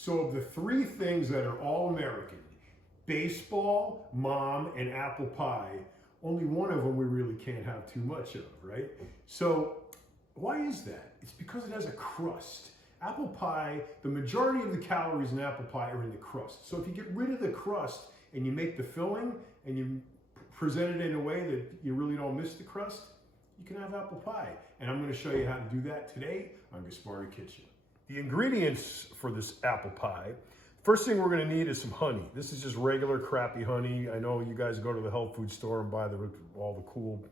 So of the three things that are all American, baseball, mom, and apple pie, only one of them we really can't have too much of, right? So why is that? It's because it has a crust. Apple pie, the majority of the calories in apple pie are in the crust. So if you get rid of the crust and you make the filling and you present it in a way that you really don't miss the crust, you can have apple pie. And I'm going to show you how to do that today on Gaspari Kitchen. The ingredients for this apple pie, first thing we're going to need is some honey. This is just regular crappy honey. I know you guys go to the health food store and buy all the cool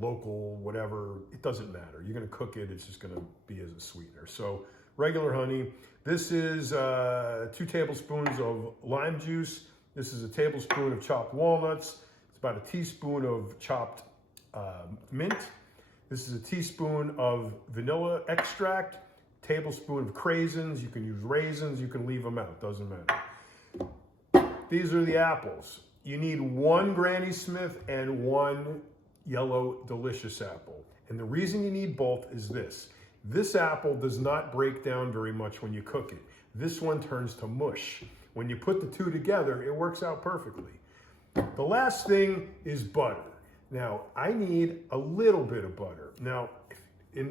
local whatever. It doesn't matter. You're going to cook it. It's just going to be as a sweetener. So regular honey. This is 2 tablespoons of lime juice. This is a tablespoon of chopped walnuts. It's about a teaspoon of chopped mint. This is a teaspoon of vanilla extract, tablespoon of craisins. You can use raisins, you can leave them out, doesn't matter. These are the apples. You need 1 Granny Smith and 1 yellow delicious apple. And the reason you need both is this. This apple does not break down very much when you cook it. This one turns to mush. When you put the two together, it works out perfectly. The last thing is butter. Now, I need a little bit of butter. Now,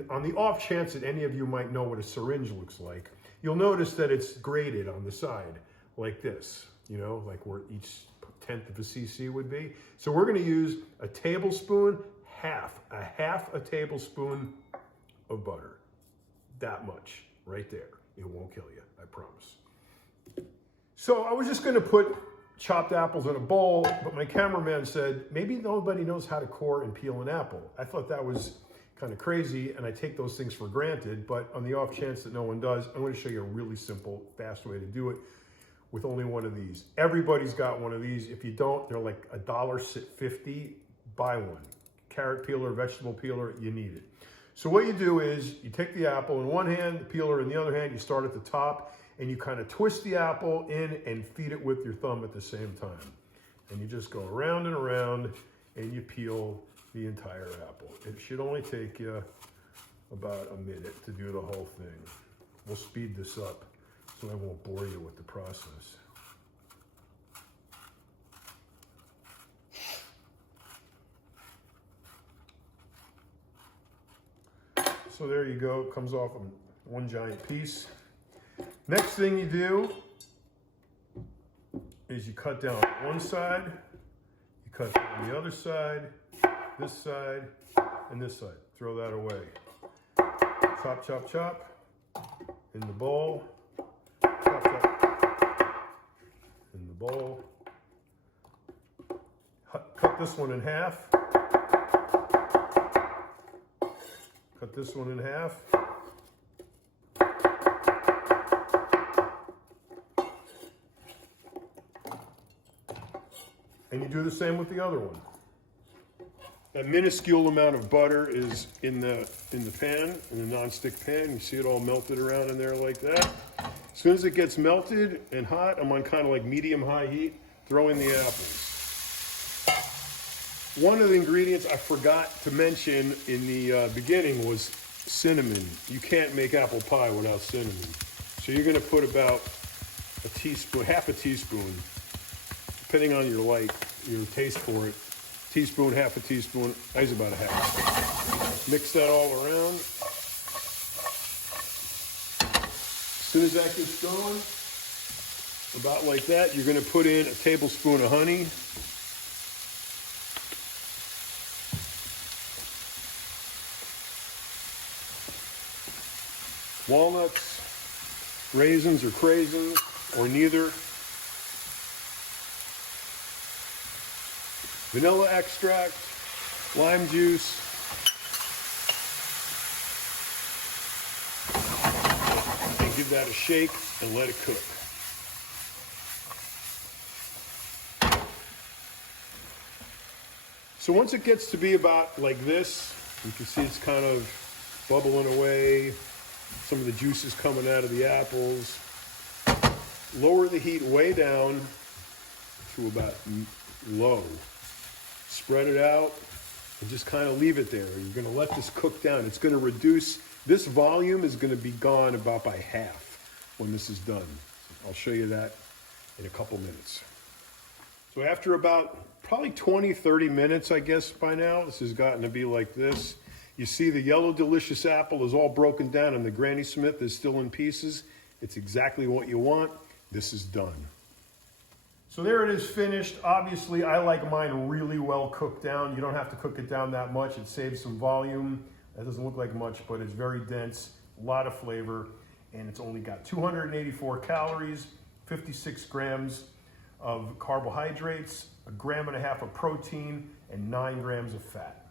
on the off chance that any of you might know what a syringe looks like, you'll notice that it's grated on the side like this, you know, like where each 1/10 of a cc would be. So we're going to use a tablespoon, half a tablespoon of butter. That much right there. It won't kill you, I promise. So I was just going to put chopped apples in a bowl, but my cameraman said, maybe nobody knows how to core and peel an apple. I thought that was kind of crazy, and I take those things for granted, but on the off chance that no one does, I'm going to show you a really simple, fast way to do it with only one of these. Everybody's got one of these. If you don't, they're like $1.50. Buy one. Carrot peeler, vegetable peeler, you need it. So what you do is you take the apple in one hand, the peeler in the other hand, you start at the top, and you kind of twist the apple in and feed it with your thumb at the same time. And you just go around and around, and you peel the entire apple. It should only take you about a minute to do the whole thing. We'll speed this up so I won't bore you with the process. So there you go, it comes off in one giant piece. Next thing you do is you cut down one side, you cut down the other side, this side, and this side. Throw that away. Chop, chop, chop in the bowl. Chop, chop in the bowl. Cut this one in half. Cut this one in half. And you do the same with the other one. A minuscule amount of butter is in the pan, in the nonstick pan. You see it all melted around in there like that. As soon as it gets melted and hot, I'm on kind of like medium-high heat, throw in the apples. One of the ingredients I forgot to mention in the beginning was cinnamon. You can't make apple pie without cinnamon. So you're gonna put about a teaspoon, half a teaspoon, depending on your taste for it. Teaspoon, half a teaspoon, I use about a half. Mix that all around. As soon as that gets going, about like that, you're gonna put in a tablespoon of honey. Walnuts, raisins or craisins, or neither. Vanilla extract, lime juice, and give that a shake and let it cook. So once it gets to be about like this, you can see it's kind of bubbling away, some of the juices coming out of the apples. Lower the heat way down to about low. Spread it out and just kind of leave it there. You're going to let this cook down. It's going to reduce, this volume is going to be gone about by half. when this is done. I'll show you that in a couple minutes. So after about probably 20, 30 minutes, I guess by now, this has gotten to be like this. You see the yellow delicious apple is all broken down and the Granny Smith is still in pieces. It's exactly what you want. This is done. So there it is finished. Obviously, I like mine really well cooked down. You don't have to cook it down that much. It saves some volume. That doesn't look like much, but it's very dense, a lot of flavor, and it's only got 284 calories, 56 grams of carbohydrates, 1.5 grams of protein, and 9 grams of fat.